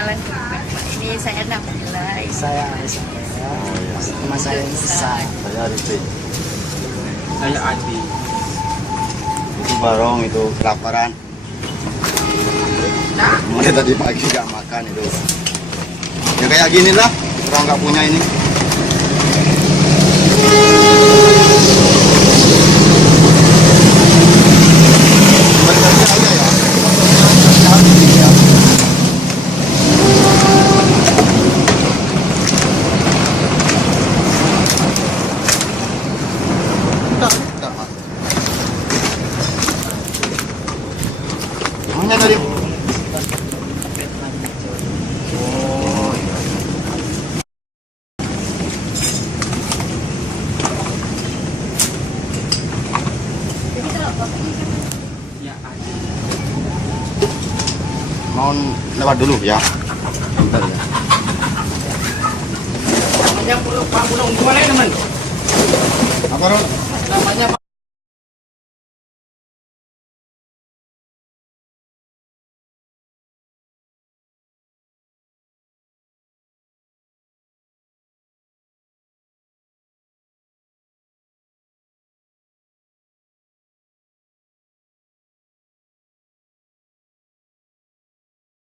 kenalan dulu kan Pak. Ini saya Nabila. Saya Aisyah. Nama saya Nisa. Saya Rizky. Saya Adi. Itu Barong itu kelaparan. Mulai tadi pagi gak makan itu. Ya kayak gini lah, orang nggak punya ini. Hanya dari mau lewat dulu ya. Bentar ya. Namanya Pak Bulung gimana ya teman? Apa Ron? Namanya Pak.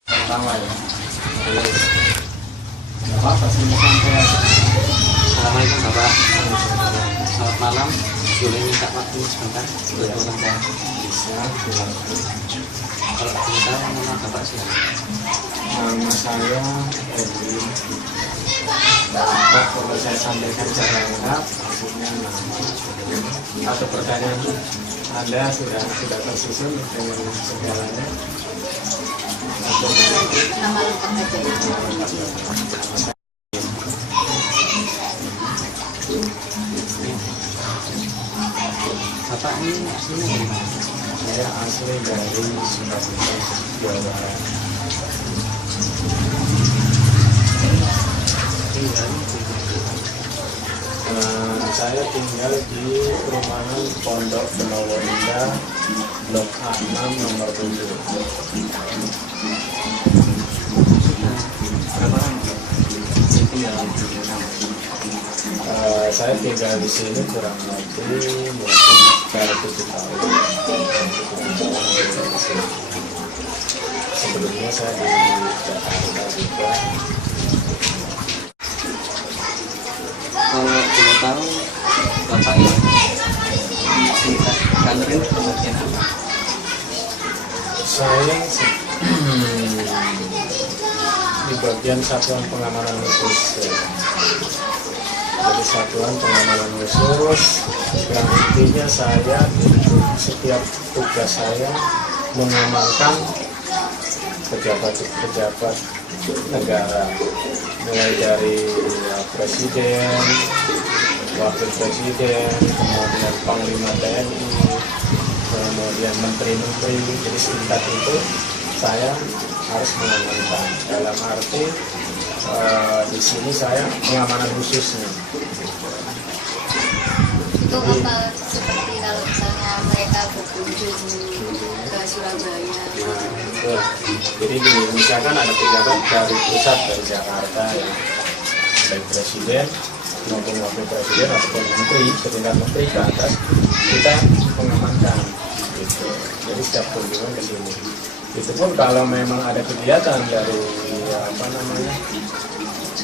Pertama ya. Bapak silakan saya. Assalamualaikum Bapak. Selamat malam. Boleh minta waktu sebentar? Kebetulan saya bisa. Kalau kita nama Bapak siapa? Nama saya Edwin. Bapak kalau saya sampaikan secara lengkap, maksudnya nama atau pertanyaan Anda sudah tersusun dengan segalanya. Nama lengkap aja. Bapak ini aslinya dari mana? Saya asli dari Sukabumi, Jawa Barat. Saya tinggal di perumahan Pondok Benowo Indah, Blok A6 nomor 7. Berapa lama? Saya tinggal di sini kurang lebih mungkin sekitar 7 tahun. Sebelumnya saya di Jakarta juga. Kalau boleh tahu Bapak ini di kantor ini bagian apa? Saya di bagian satuan pengamanan khusus. Jadi satuan pengamanan khusus yang intinya saya setiap tugas saya mengamankan pejabat-pejabat negara, mulai dari presiden, wakil presiden, kemudian panglima TNI, kemudian menteri-menteri. Jadi setingkat itu saya harus mengamankan. Dalam arti di sini saya pengamanan khususnya. Itu apa seperti kalau misalnya mereka berkunjung ke Surabaya? Betul. Jadi gini, misalkan ada pejabat dari pusat dari Jakarta ya, baik presiden maupun wakil presiden ataupun menteri, setingkat menteri ke atas, kita mengamankan gitu. Jadi setiap kunjungan ke sini. Itu pun kalau memang ada kegiatan dari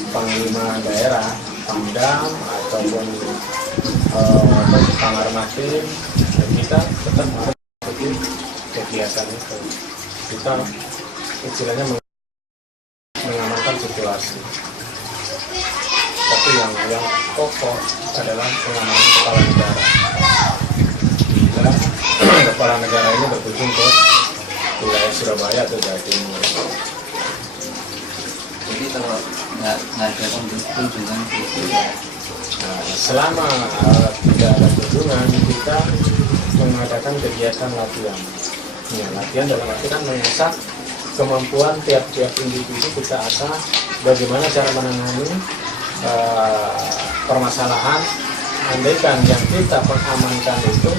panglima daerah, Pangdam ataupun Pangarmatim, kita tetap harus mengikuti kegiatan itu. Kita istilahnya mengamankan situasi. Tapi yang pokok adalah pengamanan kepala negara. Bila kepala negara ini berkunjung ke wilayah Surabaya atau Jawa Timur. Jadi kalau nggak ada kunjungan itu ya. Nah, selama tidak ada kunjungan, kita mengadakan kegiatan latihan. Ya, latihan dalam arti kan mengasah kemampuan tiap-tiap individu, kita asah bagaimana cara menangani permasalahan. Andaikan yang kita amankan itu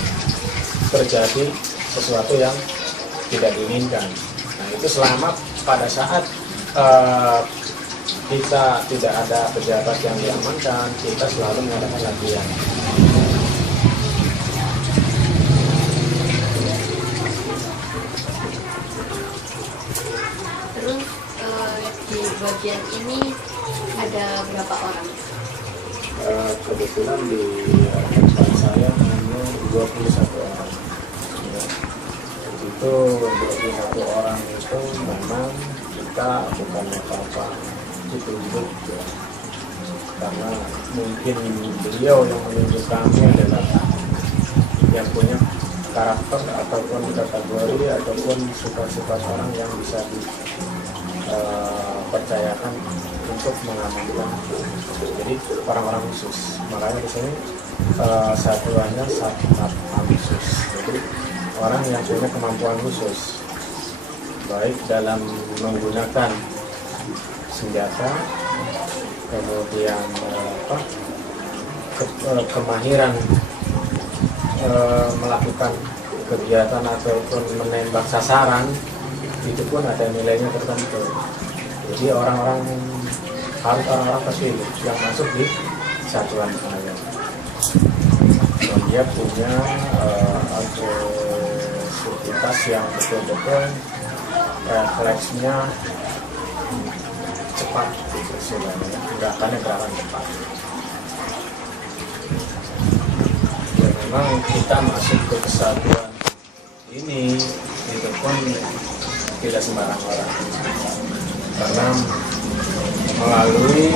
terjadi sesuatu yang tidak diinginkan. Nah, itu selama pada saat kita tidak ada pejabat yang diamankan, kita selalu mengadakan latihan. Terus di bagian ini ada berapa orang? Kebetulan di tempat saya hanya 21 orang. Ya. Itu 21 orang itu memang kita bukan apa-apa ditunjuk ya. Karena mungkin beliau yang menunjuk kami adalah yang punya karakter ataupun kategori ataupun sifat-sifat orang yang bisa dipercayakan untuk mengamankan. Jadi orang-orang khusus. Makanya di sini satuannya satpam khusus. Jadi orang yang punya kemampuan khusus, baik dalam menggunakan senjata, kemudian kemahiran melakukan kegiatan ataupun menembak sasaran, itu pun ada nilainya tertentu. Jadi orang-orang harus orang-orang pesimis yang masuk di satuan saya. Dan dia punya agresivitas yang betul-betul refleksnya cepat, gitu istilahnya, gerakannya cepat. Dan memang kita masuk ke kesatuan ini itu pun tidak sembarang orang, karena melalui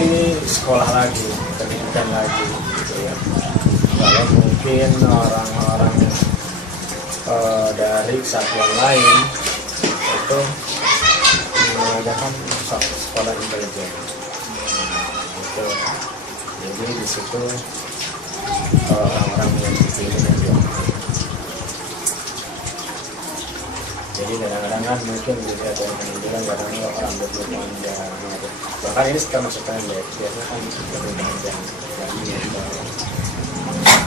sekolah lagi, pendidikan lagi, gitu ya. Kalau mungkin orang-orang dari kesatuan lain itu mengadakan sekolah intelijen, gitu. Jadi di situ orang-orang yang dipilih itu. Jadi kadang-kadang kan mungkin dilihat dari penampilan, kadang-kadang orang berpanjang. Bahkan ini sekarang masukkan ya, biasanya kan lebih panjang lagi.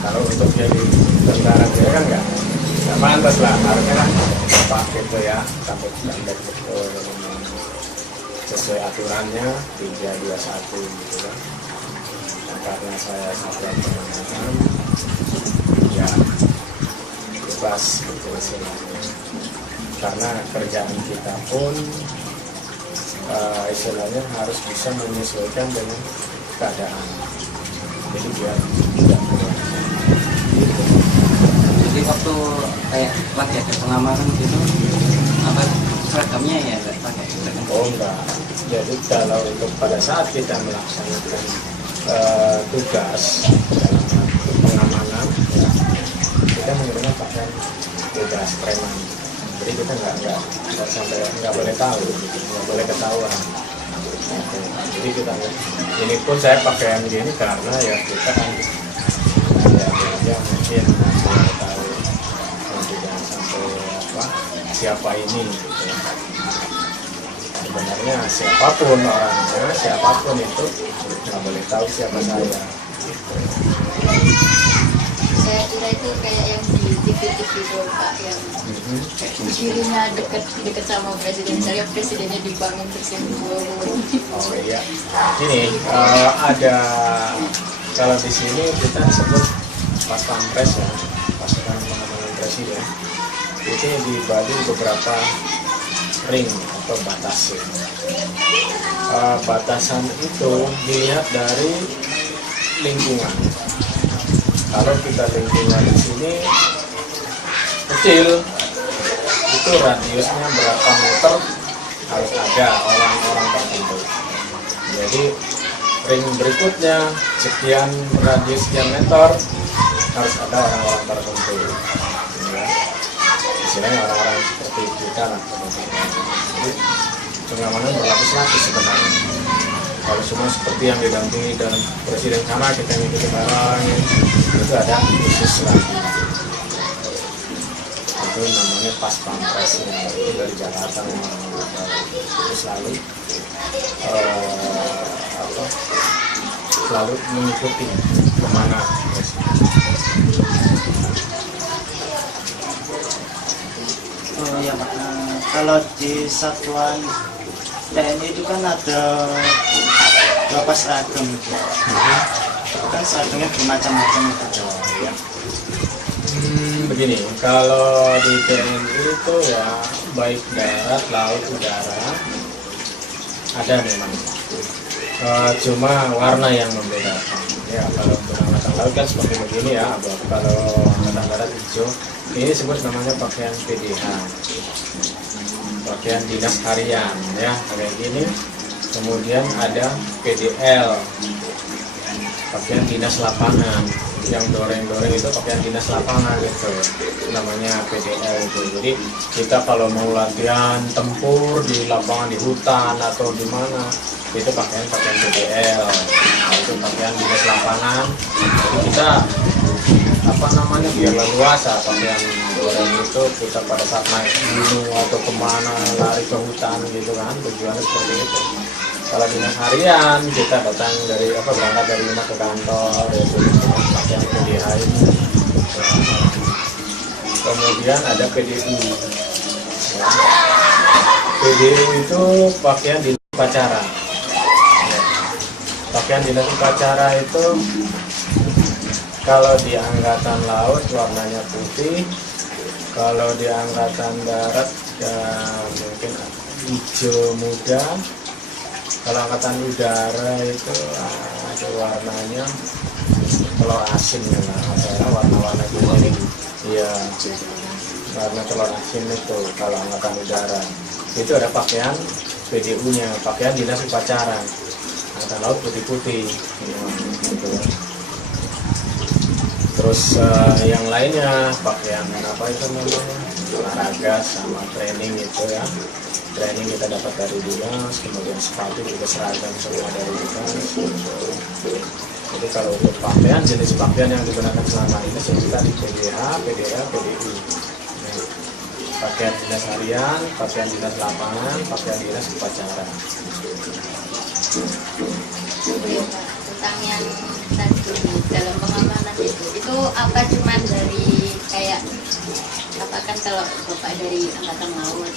Kalau untuk jadi tentara dia kan nggak pantas lah, harusnya kan pakai itu ya, sampai standar betul sesuai aturannya 321 gitu kan. Nah, karena saya satuan pengamanan, ya bebas gitu istilahnya. Karena kerjaan kita pun istilahnya harus bisa menyesuaikan dengan keadaan. Jadi biar tidak berlaku. Jadi waktu kayak latihan pengamanan gitu, apa seragamnya ya nggak pakai seragam? Oh enggak. Jadi kalau untuk pada saat kita melaksanakan tugas dalam pengamanan, ya, kita menggunakan pakaian bebas preman. Jadi kita nggak sampai nggak boleh tahu, gitu. Nggak boleh ketahuan. Jadi kita ini pun saya pakai yang gini karena ya kita kan ya mungkin nggak tahu tidak sampai apa siapa ini. Gitu. Sebenarnya siapapun orangnya, siapapun itu nggak boleh tahu siapa saya. Gitu. Saya kira itu kayak yang di TV-TV dulu Pak, yang dirinya dekat sama presiden. Saya presidennya dibangun tersebut. Oh iya, ini ada kalau di sini kita sebut pas pampres ya, pasukan pengamanan presiden. Itu dibagi beberapa ring atau batas. Batasan itu dilihat dari lingkungan. Kalau kita lingkungan di sini kecil, itu radiusnya berapa meter harus ada orang-orang tertentu. Jadi ring berikutnya sekian radius sekian meter harus ada orang-orang tertentu. Ya. Istilahnya orang-orang seperti kita lah. Jadi pengamanan berlapis-lapis sebenarnya. Kalau semua seperti yang didampingi dan presiden sana kita ngikuti barang, itu ada khusus lagi. Itu namanya pas pampres, itu dari Jakarta memang itu selalu mengikuti kemana presiden. Oh ya Pak, kalau di satuan TNI itu kan ada berapa seragam itu. Kan seragamnya bermacam-macam itu. Ya. Begini, kalau di TNI itu ya baik darat, laut, udara ada memang. Cuma warna yang membedakan. Ya, kalau untuk angkatan laut kan seperti begini ya, kalau angkatan darat hijau, ini disebut namanya pakaian PDH, pakaian dinas harian ya, kayak gini. Kemudian ada PDL, pakaian dinas lapangan, yang doreng-doreng itu pakaian dinas lapangan itu namanya PDL itu. Jadi kita kalau mau latihan tempur di lapangan, di hutan atau di mana, itu pakaian PDL. Nah, itu pakaian dinas lapangan. Jadi kita biar leluasa pakaian doreng itu kita pada saat naik gunung atau kemana, lari ke hutan gitu kan, tujuannya seperti itu. Kalau dinas harian kita datang dari berangkat dari rumah ke kantor yaitu pakaian PDH ini. Kemudian ada PDU. Ya. PDU itu pakaian dinas upacara. Ya. Pakaian dinas upacara itu kalau di angkatan laut warnanya putih, kalau di angkatan darat ya mungkin hijau muda. Kalau angkatan udara itu ada warnanya telur asin ya, warna-warna gitu. Iya, warna telur asin itu kalau angkatan udara. Itu ada pakaian PDU-nya, pakaian dinas upacara. Angkatan laut putih-putih. Ya, gitu. Terus yang lainnya pakaian itu namanya olahraga sama training itu ya. Training kita dapat dari dinas, kemudian sepatu juga seragam semua dari dinas. Jadi kalau untuk pakaian, jenis pakaian yang digunakan selama ini seperti tadi PDH, PDL, PDU. Nah, pakaian dinas harian, pakaian dinas lapangan, pakaian dinas upacara. Tentang yang tadi dalam pengamanan itu apa cuman dari kayak kan kalau bapak dari angkatan laut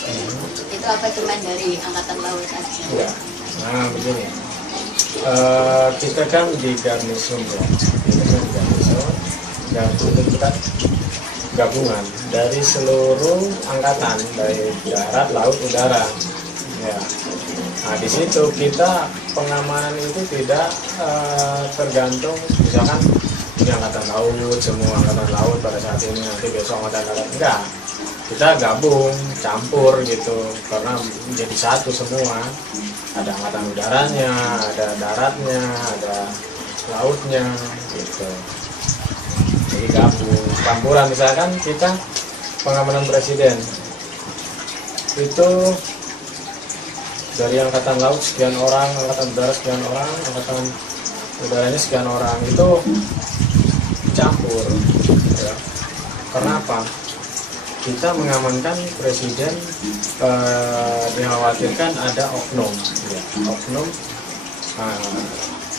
itu apa cuman dari angkatan laut aja? Ya. Nah begini, kita kan di garnison ya, dan kita gabungan dari seluruh angkatan dari darat, laut, udara. Ya. Nah di situ kita pengamanan itu tidak tergantung misalkan ini angkatan laut, semua angkatan laut pada saat ini, nanti besok angkatan darat, enggak. Kita gabung, campur gitu, karena menjadi satu semua. Ada angkatan udaranya, ada daratnya, ada lautnya gitu. Jadi gabung, campuran. Misalkan kita pengamanan presiden itu dari angkatan laut sekian orang, angkatan udara sekian orang, angkatan udaranya sekian orang, itu campur ya. Karena apa? Kita mengamankan presiden, dikhawatirkan ada oknum ya. Oknum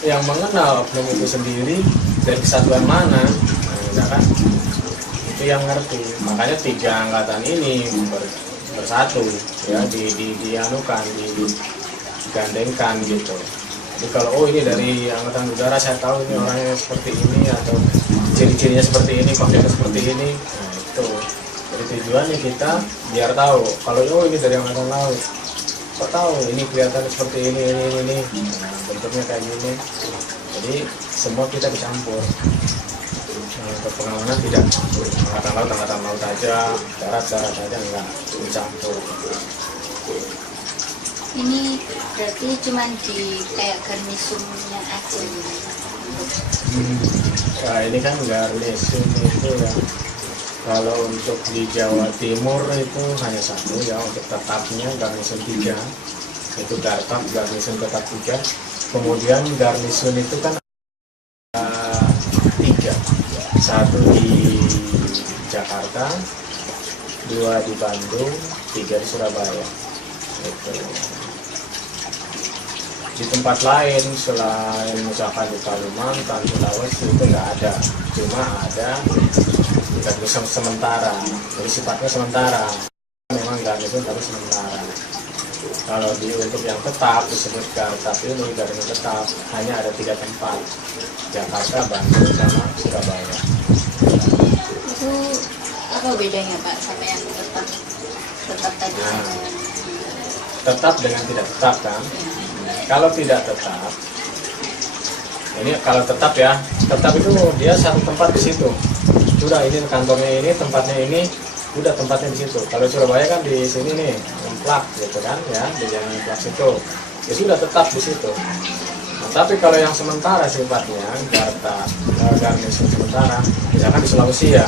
yang mengenal oknum itu sendiri dari kesatuan mana, kan itu yang ngerti. Makanya 3 angkatan ini bersatu ya, dianukan, digandengkan gitu. Jadi kalau ini dari angkatan udara, saya tahu ini orangnya seperti ini atau ciri-cirinya seperti ini, pakaiannya seperti ini. Nah itu. Jadi tujuannya kita biar tahu kalau ini dari angkatan laut, kok tahu ini kelihatannya seperti ini, nah, bentuknya kayak gini. Jadi semua kita dicampur. Nah, untuk pengamanan tidak angkatan laut aja, darat aja, enggak, dicampur. Ini berarti cuma di kayak garnisonnya aja gitu. Nah, ini kan garnison itu ya. Kalau untuk di Jawa Timur itu hanya satu ya, untuk tetapnya garnison 3, itu Gartab, garnison tetap 3. Kemudian garnison itu kan 3, 1 di Jakarta, 2 di Bandung, 3 di Surabaya. Itu. Di tempat lain selain misalkan di Kalimantan, Sulawesi itu nggak ada, cuma ada garnison sementara, jadi sifatnya sementara. Memang garnison harus sementara. Kalau untuk yang tetap disebutkan, tapi ini jaringan tetap hanya ada 3 tempat, Jakarta, Bandung, sama Surabaya. Itu apa bedanya Pak sama yang tetap tadi? Nah, tetap dengan tidak tetap kan? Kalau tidak tetap, ini kalau tetap ya, tetap itu dia satu tempat di situ. Sudah ini kantornya ini, tempatnya ini, udah tempatnya di situ. Kalau Surabaya kan di sini nih, Emplak gitu kan ya, di jalan Emplak situ. Ya sudah tetap di situ. Nah, tapi kalau yang sementara sifatnya, garnisun sementara, misalkan di Sulawesi ya,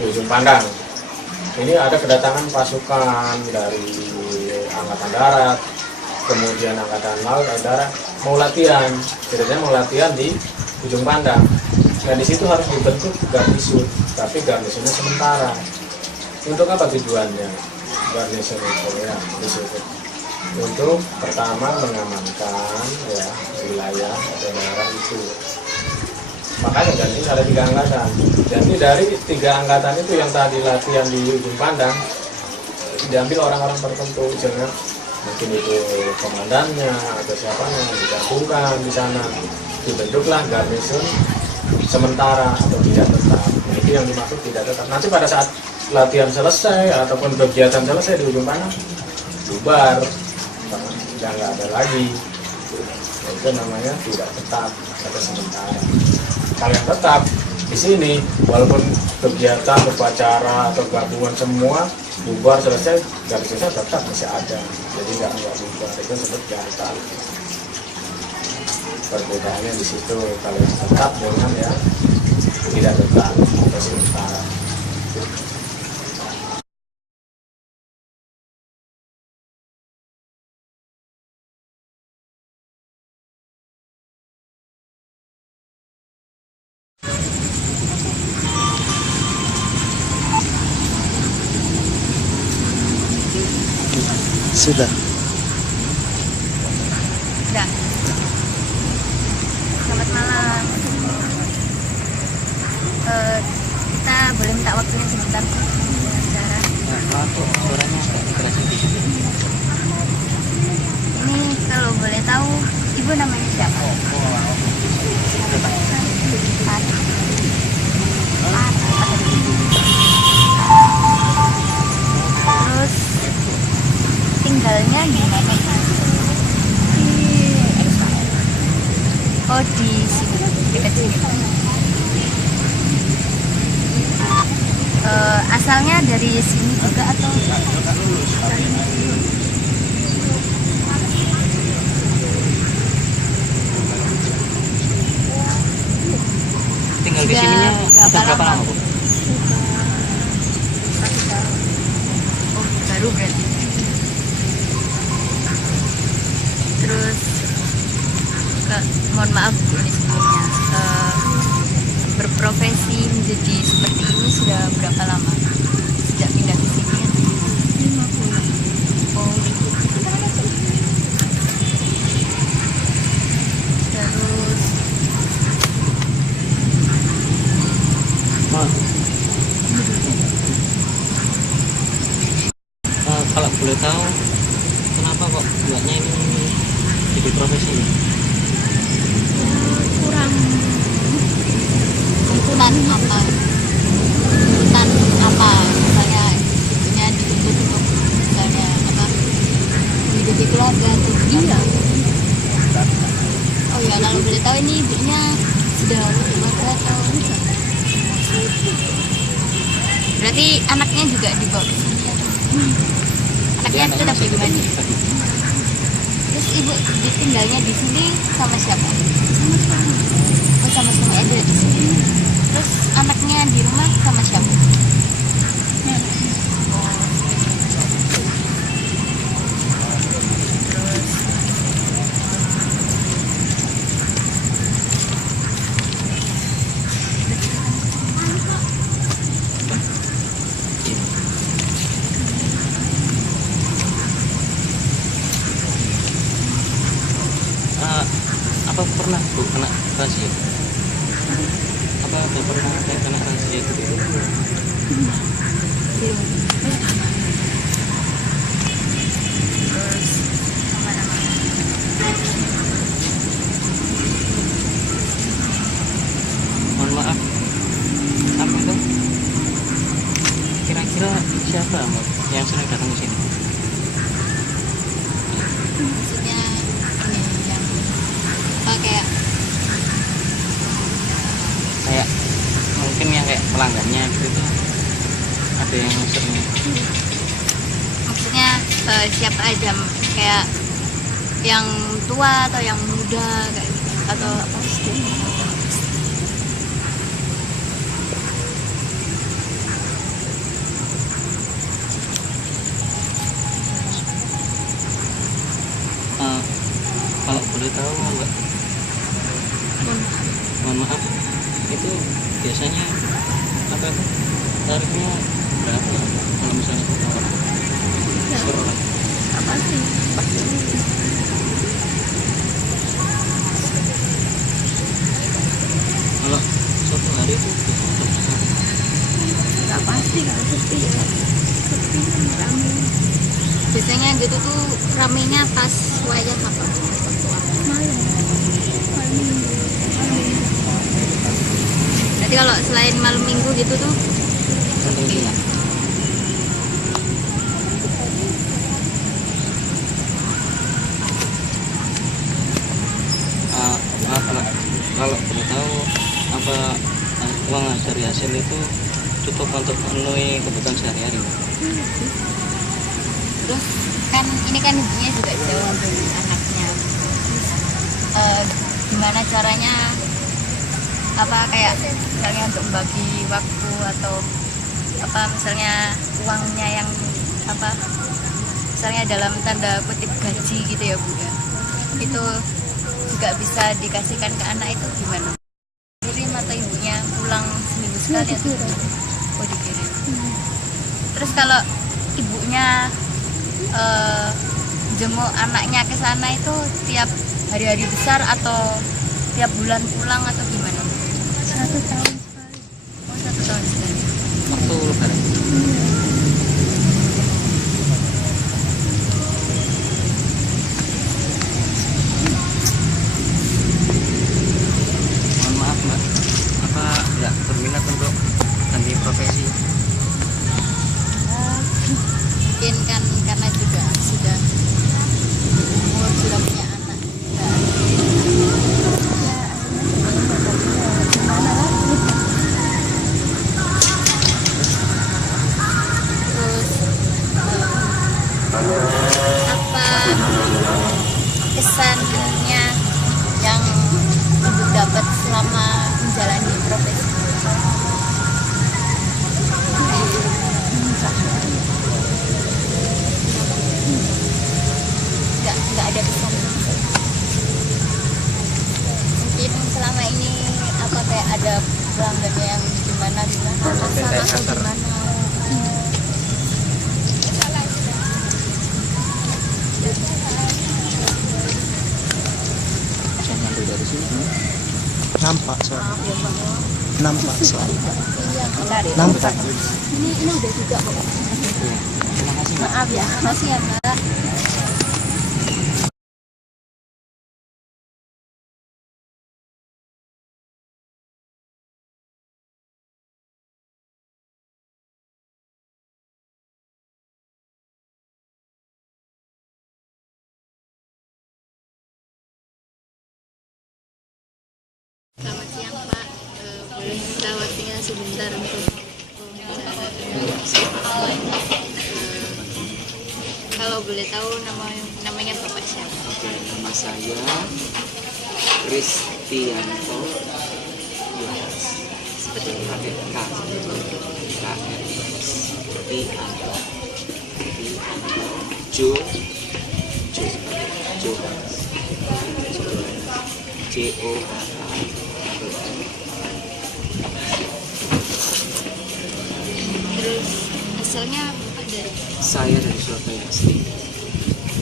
di ujung pandang. Ini ada kedatangan pasukan dari Angkatan Darat, kemudian Angkatan Laut, Darat mau latihan, ceritanya mau latihan di ujung pandang. Nah di situ harus dibentuk garnisun, tapi garnisunnya sementara. Untuk apa tujuannya? Garnisun itu ya di situ. Untuk pertama mengamankan ya wilayah atau daerah itu. Makanya dan ini ada 3 angkatan. Jadi dari 3 angkatan itu yang tadi latihan di ujung pandang diambil orang-orang tertentu, misalnya mungkin itu komandannya atau siapanya digabungkan di sana, dibentuklah garnisun sementara atau tidak tetap. Nah, itu yang dimaksud tidak tetap. Nanti pada saat latihan selesai ataupun kegiatan selesai di ujung pandang bubar, sudah nggak ada lagi. Nah, itu namanya tidak tetap atau sementara. Kalau yang tetap di sini, walaupun kegiatan upacara atau gabungan semua bubar selesai, garnisunnya tetap masih ada. Jadi nggak bubar, itu disebut jantan. Perbedaannya di situ kalau yang tetap dengan yang tidak tetap atau sementara. Sudah. Udah. Selamat malam. Kita boleh minta waktunya sebentar Sarah. Ini kalau boleh tahu ibu namanya siapa? Terus tinggalnya di mana? Oh di sini, dekat sini. Asalnya dari sini juga atau? Tinggal di sininya berapa lama Bu? Oh baru berarti. Terus mohon maaf Bu ini sebelumnya, berprofesi menjadi seperti ini sudah berapa lama? Sejak pindah ke sini? 50. Oh. Terus Kalau boleh tahu kenapa kok buatnya ini jadi profesi ini? kurang tuntutan apa? Tuntutan apa? Misalnya punya dituntut untuk misalnya apa? Hidupi keluarga atau gimana? Oh ya kalau boleh tahu ini ibunya sudah keluarga atau? Berarti anaknya juga dibawa ke sini atau? Anaknya tetap di rumah. Terus ibu tinggalnya di sini sama siapa? Sama suami. Oh sama suami aja di sini. Terus anaknya di rumah sama siapa? Apa pernah Bu kena razia? Apa ada pernah kena razia gitu? maaf, apa itu? Kira-kira siapa Mbak yang sering datang ke sini? Maksudnya ini yang kayak Kayak mungkin yang kayak pelanggannya gitu, ada yang sering. maksudnya siapa aja, kayak yang tua atau yang muda kayak gitu, atau apa sih? Kalau boleh tahu Mbak, mohon maaf, itu biasanya apa itu tarifnya berapa kalau misalnya kita orang per orang? Apa sih? Kalau satu hari itu berapa? Nggak pasti kalau sepi ya. Sepi rame. Biasanya gitu tuh ramenya pas wayang apa? Malam. Jadi kalau selain malam minggu gitu tuh sepi. Kalau boleh tahu apa uang dari hasil itu cukup untuk memenuhi kebutuhan sehari-hari? Terus kan ini kan ibunya juga jauh dari anaknya. Terus, gimana caranya apa kayak misalnya untuk bagi waktu atau apa misalnya uangnya yang apa misalnya dalam tanda kutip gaji gitu ya Bu ya, itu juga bisa dikasihkan ke anak itu gimana? Kirim atau ibunya pulang seminggu sekali atau oh dikirim. Terus kalau ibunya jenguk anaknya ke sana itu tiap hari-hari besar atau tiap bulan pulang atau gimana? 1 tahun sekali. Oh 1 tahun sekali. Waktu lebaran. Mohon maaf Mbak, apa nggak berminat untuk ganti profesi? Mungkin kan karena juga sudah umur, sudah punya anak. Terus apa kesannya yang ibu dapat selama menjalani profesi? Nggak ada kesan. Mungkin selama ini apa kayak ada pelanggannya yang gimana kasar atau gimana? Dari sini. Nampak soalnya. Maaf ya Bang. Nampak soalnya. Iya, bentar ya. Nampak. Ini udah juga kok. Terima kasih Mbak. Maaf ya, makasih ya Mbak. Selamat siang Pak, boleh minta waktunya sebentar untuk wawancara. Kalau boleh tahu namanya Bapak siapa? Oke, nama saya Kristianto Yohanes. Seperti itu. Pakai K. Kristianto. Johanes. Terus asalnya Bapak dari? Saya dari Surabaya asli.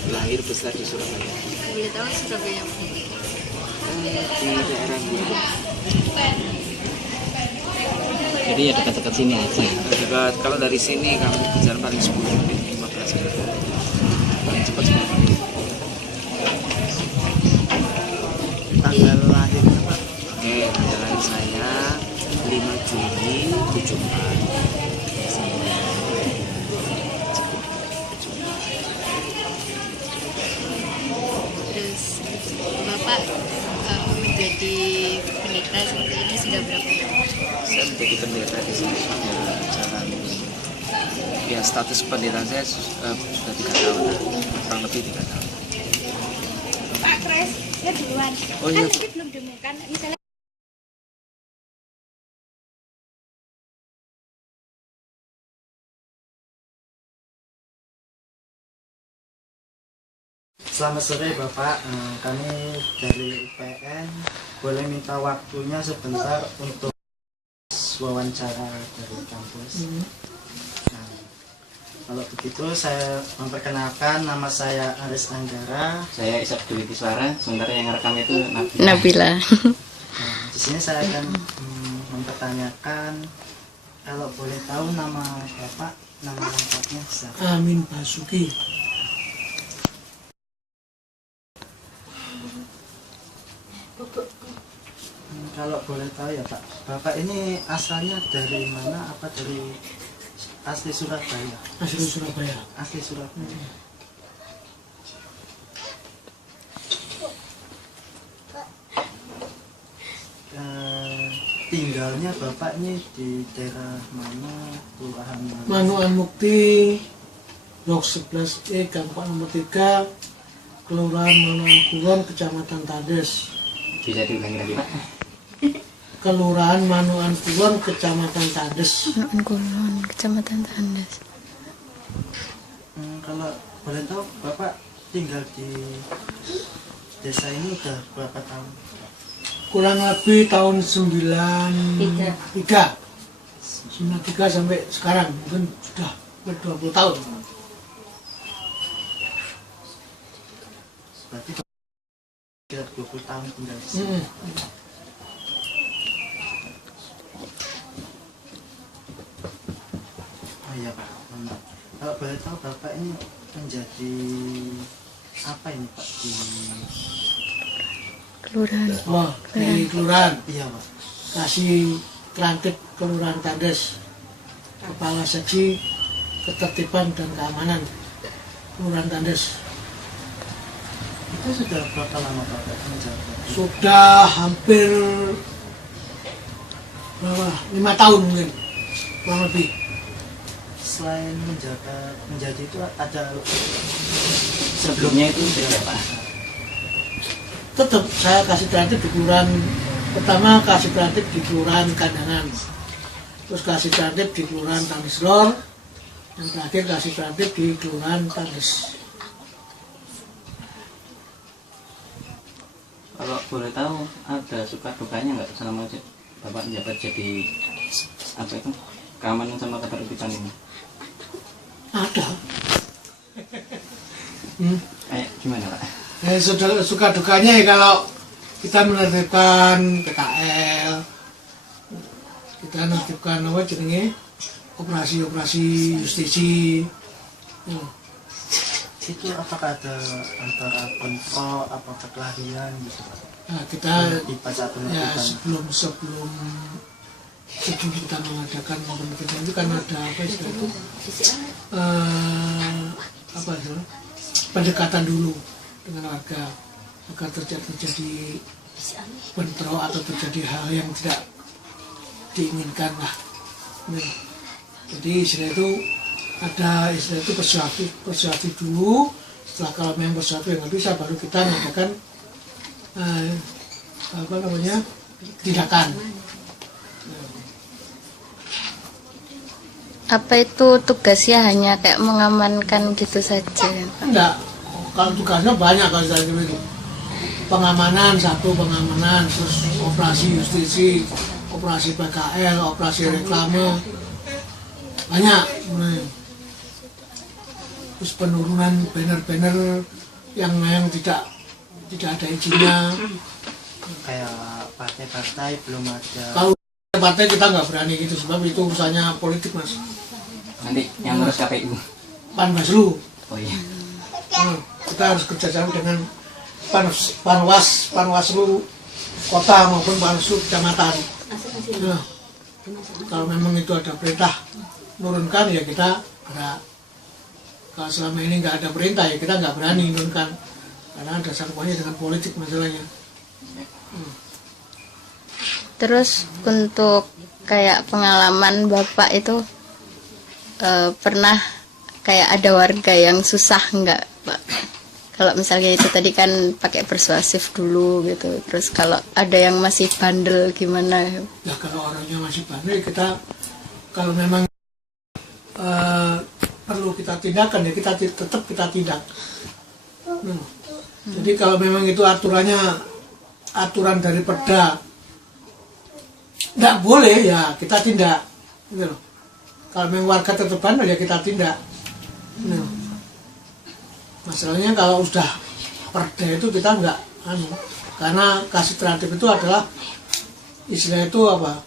Lahir besar di Surabaya. Boleh tahu Surabaya? Di daerah Gubeng. Jadi ya dekat-dekat sini aja. Dekat, kalau dari sini kami bicara paling 10 menit, 15 menit. Paling cepat 10 menit. Tanggal lahirnya Pak. Oke, tanggal lahir saya 5 Juli 74. Terus Bapak menjadi pendeta seperti ini sudah berapa lama? Saya menjadi pendeta di sini sudah jalan, ya status pendeta saya sudah 3 tahun lah, kurang lebih 3 tahun. Pak Kres, saya duluan. Oh iya. Tapi belum ditemukan. Misalnya Selamat sore Bapak, kami dari UPN boleh minta waktunya sebentar untuk wawancara dari kampus. Nah, kalau begitu saya memperkenalkan, nama saya Aris Anggara. Saya Isap Dwi Kiswara, sementara yang rekam itu Nabila. Nah, di sini saya akan mempertanyakan, kalau boleh tahu nama Bapak, nama lengkapnya siapa? Amin Basuki. Kalau boleh tahu ya Pak, Bapak ini asalnya dari mana? Apa dari asli Surabaya? Asli Surabaya. Asli Surabaya. Tinggalnya Bapak ini di daerah mana? Kelurahan mana? Manuan Mukti, Blok 11E, Kabupaten nomor 3, Kelurahan Manuan Kulon, Kecamatan Tandes. bisa diulangi lagi Pak. Kelurahan Manuan Kulon, Kecamatan Tandes. Kulon, Kecamatan Tandes. Kalau boleh tahu Bapak tinggal di desa ini udah berapa tahun? Kurang lebih tahun 93 sampai sekarang, mungkin sudah 20 tahun. Berarti kira 20 tahun tinggal di sini. Oh iya Pak, benar. Kalau boleh tahu Bapak ini menjadi apa ini Pak di Kelurahan. Wah, di kelurahan iya Pak? kasih Trantib Kelurahan Tandes, Kepala Seksi Ketertiban dan Keamanan Kelurahan Tandes. Itu sudah berapa lama Bapak menjabat? Sudah hampir berapa? 5 tahun mungkin, kurang lebih. Selain menjadi itu ada Sebelumnya itu sudah Pak. Tetap saya kasih Trantib di kelurahan, pertama kasih Trantib di Kelurahan Kandangan, terus kasih Trantib di Kelurahan Tandes Lor, yang terakhir kasih Trantib di Kelurahan Tandes. Kalau boleh tahu ada suka dukanya nggak selama Bapak menjabat jadi apa itu keamanan sama ketertiban ini? Ada. Kayak gimana Pak? Suka dukanya ya kalau kita menertibkan PKL, kita menertibkan apa jenenge operasi justisi. itu apakah ada antara kontrol apa perkelahian gitu Pak? Nah, kita Di pada ya penertiban. sebelum kita mengadakan penertiban itu kan ada apa istilah itu apa istilah pendekatan dulu dengan warga agar terjadi bentrok atau terjadi hal yang tidak diinginkan lah. Nah, jadi istilah itu ada istilah itu persuasi dulu. Setelah kalau memang persuasi yang nggak bisa baru kita mengadakan apa namanya tindakan. Apa itu tugasnya hanya kayak mengamankan gitu saja? Enggak, kalau tugasnya banyak kalau saya itu. Pengamanan, pengamanan, terus operasi justisi, operasi PKL, operasi reklame, banyak. Terus penurunan banner-banner yang tidak ada izinnya. Kayak partai-partai belum ada. Kalau partai kita nggak berani gitu, sebab itu urusannya politik Mas. Nanti yang ngurus KPU. Panwaslu. Oh iya. Kita harus kerjasama dengan Panwaslu kota maupun Panwaslu kecamatan. Nah, Kalau memang itu ada perintah menurunkan ya kita gerak. Kalau selama ini nggak ada perintah ya kita nggak berani menurunkan, karena ada sangkutannya dengan politik masalahnya. Terus untuk kayak pengalaman Bapak itu pernah kayak ada warga yang susah nggak Pak? Kalau misalnya itu tadi kan pakai persuasif dulu gitu, terus kalau ada yang masih bandel gimana? Ya kalau orangnya masih bandel kita kalau memang perlu kita tindakan ya kita tetap kita tindak. Jadi kalau memang itu aturan dari Perda nggak boleh ya kita tindak gitu loh. Kalau memang warga tetap bandel ya kita tindak. Masalahnya kalau sudah Perda itu kita nggak karena kasih terhadap itu adalah istilah itu apa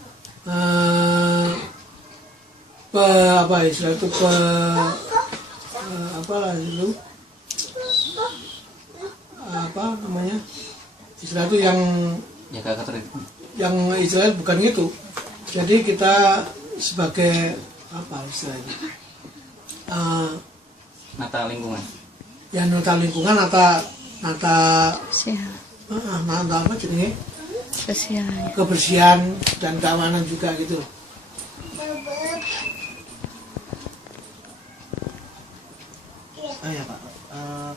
istilah itu apa namanya istilah itu yang istilah bukan gitu. Jadi kita sebagai apa istilahnya Nata lingkungan. Ya nata lingkungan, nata apa jenisnya? Kebersihan dan keamanan juga gitu. Oh ya Pak,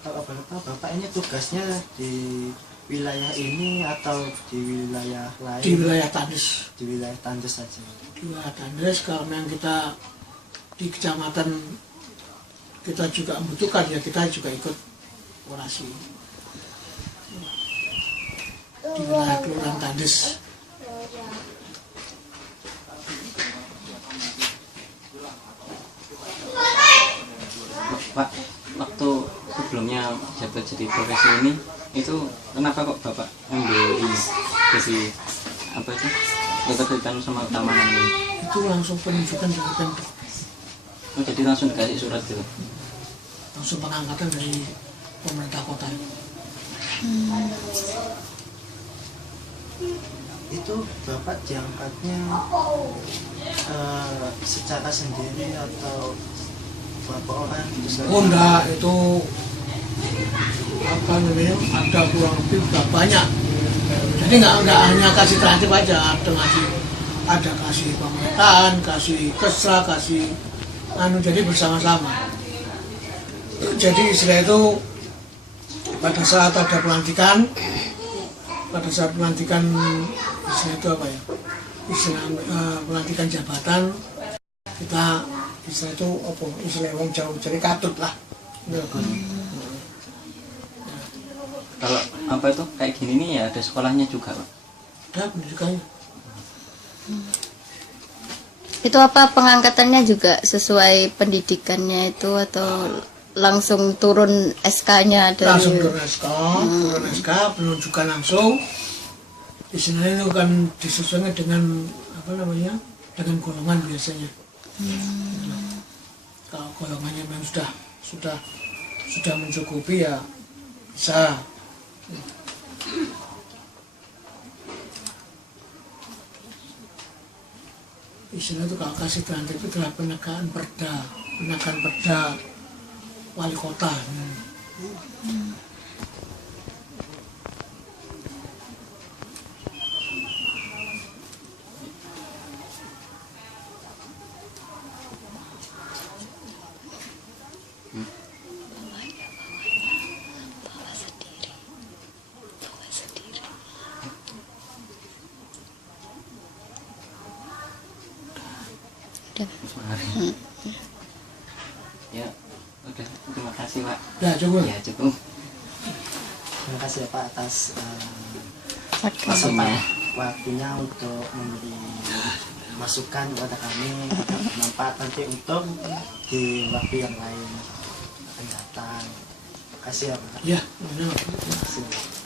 kalau boleh tahu Bapak ini tugasnya di wilayah ini atau di wilayah lain? Di wilayah Tandes. Di wilayah Tandes saja. Di wilayah Tandes, kalau memang kita di kecamatan kita juga membutuhkan ya kita juga ikut orasi di wilayah Kelurahan Tandes. Pak, waktu sebelumnya jabat jadi profesi ini itu kenapa kok Bapak ambil ini jadi apa itu keterkaitan sama keamanan ini? Itu langsung penunjukan dari Pemprov. Oh, jadi langsung dikasih surat gitu? Langsung pengangkatan dari pemerintah kota. Itu Bapak diangkatnya secara sendiri atau berapa orang gitu? Oh enggak, itu apa namanya ada kurang lebih banyak. Jadi nggak hanya kasih transit aja, ada kasih pemerintahan, kasih kesra, kasih jadi bersama-sama. Jadi istilah itu pada saat ada pelantikan, istilah itu apa ya? Pelantikan jabatan kita istilah itu apa? Istilah wong Jawa jadi katut lah. Kalau apa itu kayak gini nih ya ada sekolahnya juga Pak? Ada pendidikannya. Itu apa pengangkatannya juga sesuai pendidikannya itu atau langsung turun SK-nya dari? Langsung turun SK, penunjukan langsung. Istilahnya itu kan disesuaikan dengan apa namanya, dengan golongan biasanya. Kalau golongannya memang sudah mencukupi ya bisa. Istilah itu kalau kasih transit itu adalah penegakan perda wali kota. Ya, udah. Terima kasih Pak. Ya cukup. Ya cukup. Terima kasih ya Pak atas Waktunya. waktunya untuk memberi masukan kepada kami agar bermanfaat nanti untuk di waktu yang lain akan datang. Terima kasih ya Pak. Ya, Terima kasih.